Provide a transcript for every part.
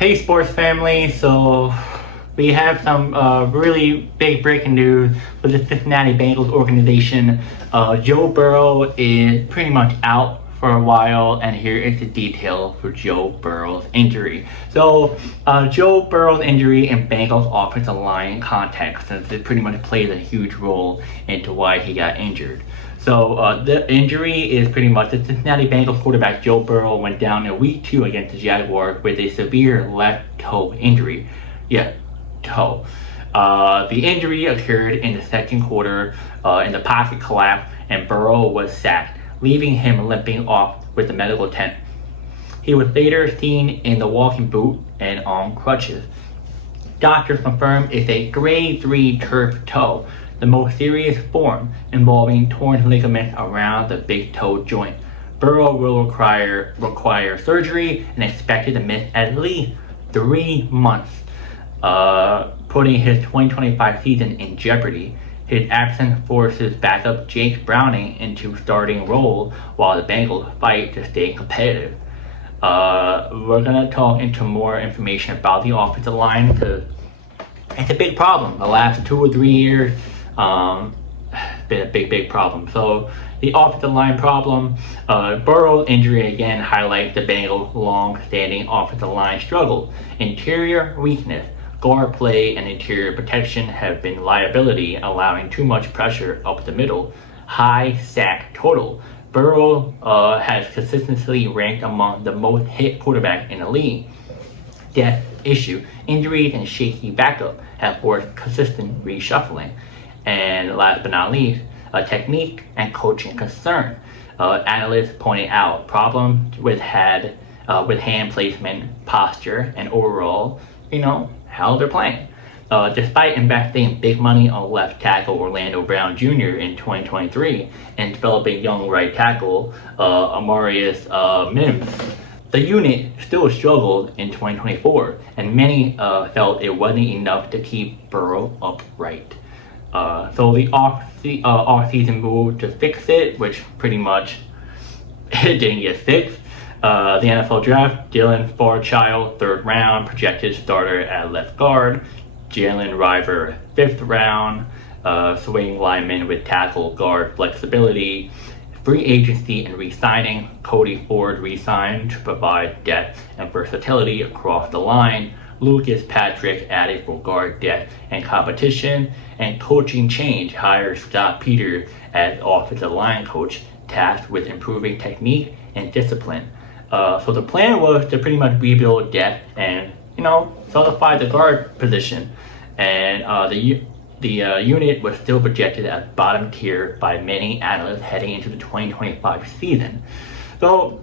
Hey sports family, so we have some really big breaking news for the Cincinnati Bengals organization. Joe Burrow is pretty much out for a while, and here is the detail for Joe Burrow's injury. So Joe Burrow's injury in Bengals offensive line context, since it pretty much plays a huge role into why he got injured. So the injury is pretty much the Cincinnati Bengals quarterback Joe Burrow went down in week 2 against the Jaguars with a severe left toe injury. Yeah, toe. The injury occurred in the second quarter in the pocket collapse, and Burrow was sacked, leaving him limping off with the medical tent. He was later seen in the walking boot and on crutches. Doctors confirmed it's a grade 3 turf toe, the most serious form, involving torn ligaments around the big toe joint. Burrow will require surgery and expected to miss at least 3 months, putting his 2025 season in jeopardy. His absence forces backup Jake Browning into starting role while the Bengals fight to stay competitive. We're going to talk into more information about the offensive line because it's a big problem. The last 2 or 3 years, been a big problem. So the offensive line problem, Burrow's injury again highlights the Bengals' long-standing offensive line struggle. Interior weakness, guard play, and interior protection have been liability, allowing too much pressure up the middle. High sack total. Burrow has consistently ranked among the most hit quarterbacks in the league. Depth issue. Injuries and shaky backup have forced consistent reshuffling. And last but not least, technique and coaching concern. Analysts pointed out problems with hand placement, posture, and overall, how they're playing. Despite investing big money on left tackle Orlando Brown Jr. in 2023 and developing young right tackle Amarius Mims, the unit still struggled in 2024, and many felt it wasn't enough to keep Burrow upright. So the off-season move to fix it, which pretty much it didn't get fixed. The NFL draft, Dylan Fairchild, 3rd round, projected starter at left guard. Jalen Rivers, 5th round, swing lineman with tackle guard flexibility. Free agency and re-signing, Cody Ford re-signed to provide depth and versatility across the line. Lucas Patrick added for guard depth and competition, and coaching change hires Scott Peters as offensive line coach, tasked with improving technique and discipline. So the plan was to pretty much rebuild depth and solidify the guard position, and the unit was still projected as bottom tier by many analysts heading into the 2025 season. So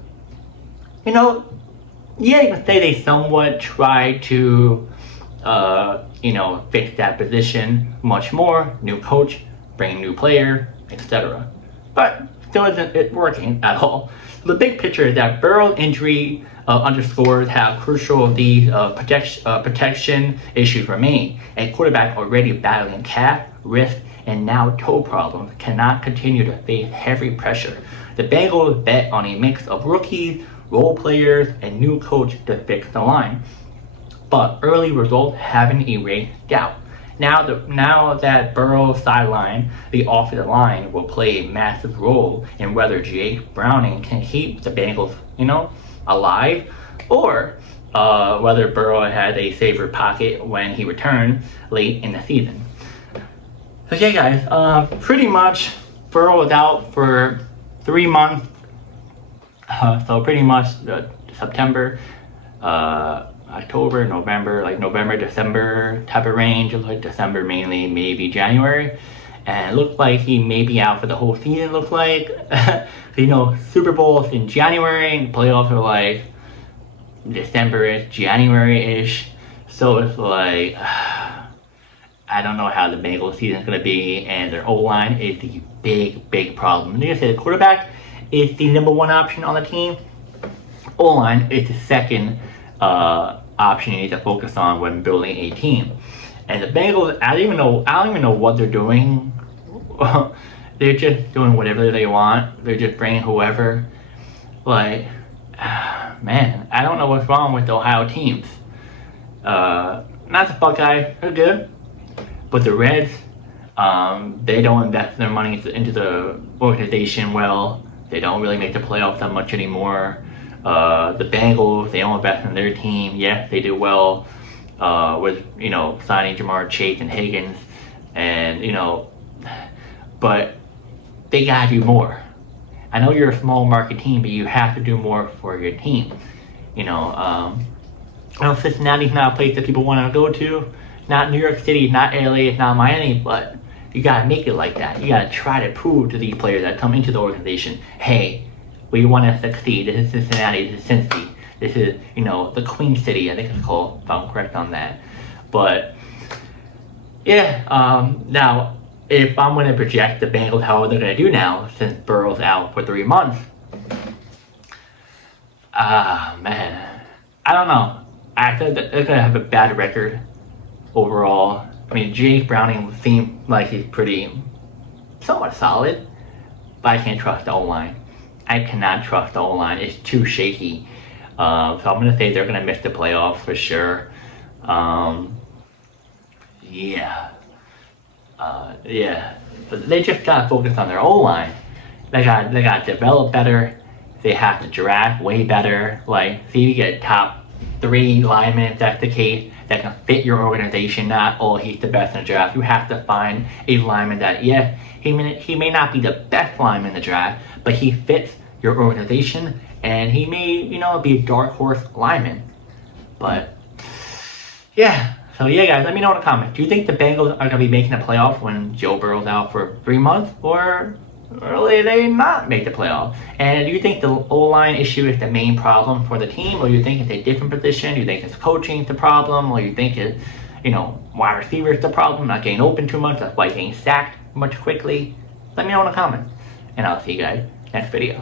yeah, you can say they somewhat tried to, fix that position much more. New coach, bring new player, etc. But still isn't working at all. The big picture is that Burrow's injury underscores how crucial these protection issues remain. A quarterback already battling calf, wrist, and now toe problems cannot continue to face heavy pressure. The Bengals bet on a mix of rookies, role players, and new coach to fix the line. But early results haven't erased doubt. Now that Burrow's sideline, the offensive line will play a massive role in whether Jake Browning can keep the Bengals, alive, or whether Burrow had a safer pocket when he returned late in the season. Okay, guys, pretty much Burrow was out for 3 months. So pretty much September, October, November, November, December type of range. It looks like December mainly, maybe January. And it looks like he may be out for the whole season, looks like. Super Bowl's in January, and playoffs are like December-ish, January-ish. So it's like, I don't know how the Bengals season is going to be, and their O-line is the big problem. Like I said, the quarterback is the number 1 option on the team. O-line is the second option you need to focus on when building a team. And the Bengals, I don't even know what they're doing. They're just doing whatever they want. They're just bringing whoever. Man, I don't know what's wrong with the Ohio teams. Not the Buckeyes, they're good, but the Reds, they don't invest their money into the organization well. They don't really make the playoffs that much anymore. The Bengals, they don't invest in their team. Yes, they do well with signing Jamar Chase and Higgins, and but they gotta do more. I know you're a small market team, but you have to do more for your team. I know Cincinnati's not a place that people want to go to. Not New York City, not LA, not Miami, but you gotta make it like that. You gotta try to prove to these players that come into the organization, hey, we want to succeed. This is Cincinnati, this is Cincy. This is, the Queen City, I think it's called, if I'm correct on that. But, yeah, now, if I'm going to project the Bengals, how they're going to do now, since Burrow's out for 3 months, man, I don't know. I think that they're going to have a bad record overall. I mean, Jake Browning seemed like he's pretty, somewhat solid, but I can't trust the O-line. I cannot trust the O-line. It's too shaky. So I'm going to say they're going to miss the playoffs for sure. Yeah. But they just got to focus on their O-line. They got to develop better. They have to draft way better. Like, see if you get top 3 linemen, if that's the case, that can fit your organization. Not, oh, he's the best in the draft. You have to find a lineman that, he may not be the best lineman in the draft, but he fits your organization, and he may, be a dark horse lineman. But, yeah. So, guys, let me know in the comments. Do you think the Bengals are going to be making the playoffs when Joe Burrow's out for 3 months, or will they not make the playoffs? And do you think the O-line issue is the main problem for the team, or do you think it's a different position? Do you think it's coaching the problem, or do you think it's, wide receivers the problem, not getting open too much, that's why getting sacked much quickly? Let me know in the comments, and I'll see you guys next video.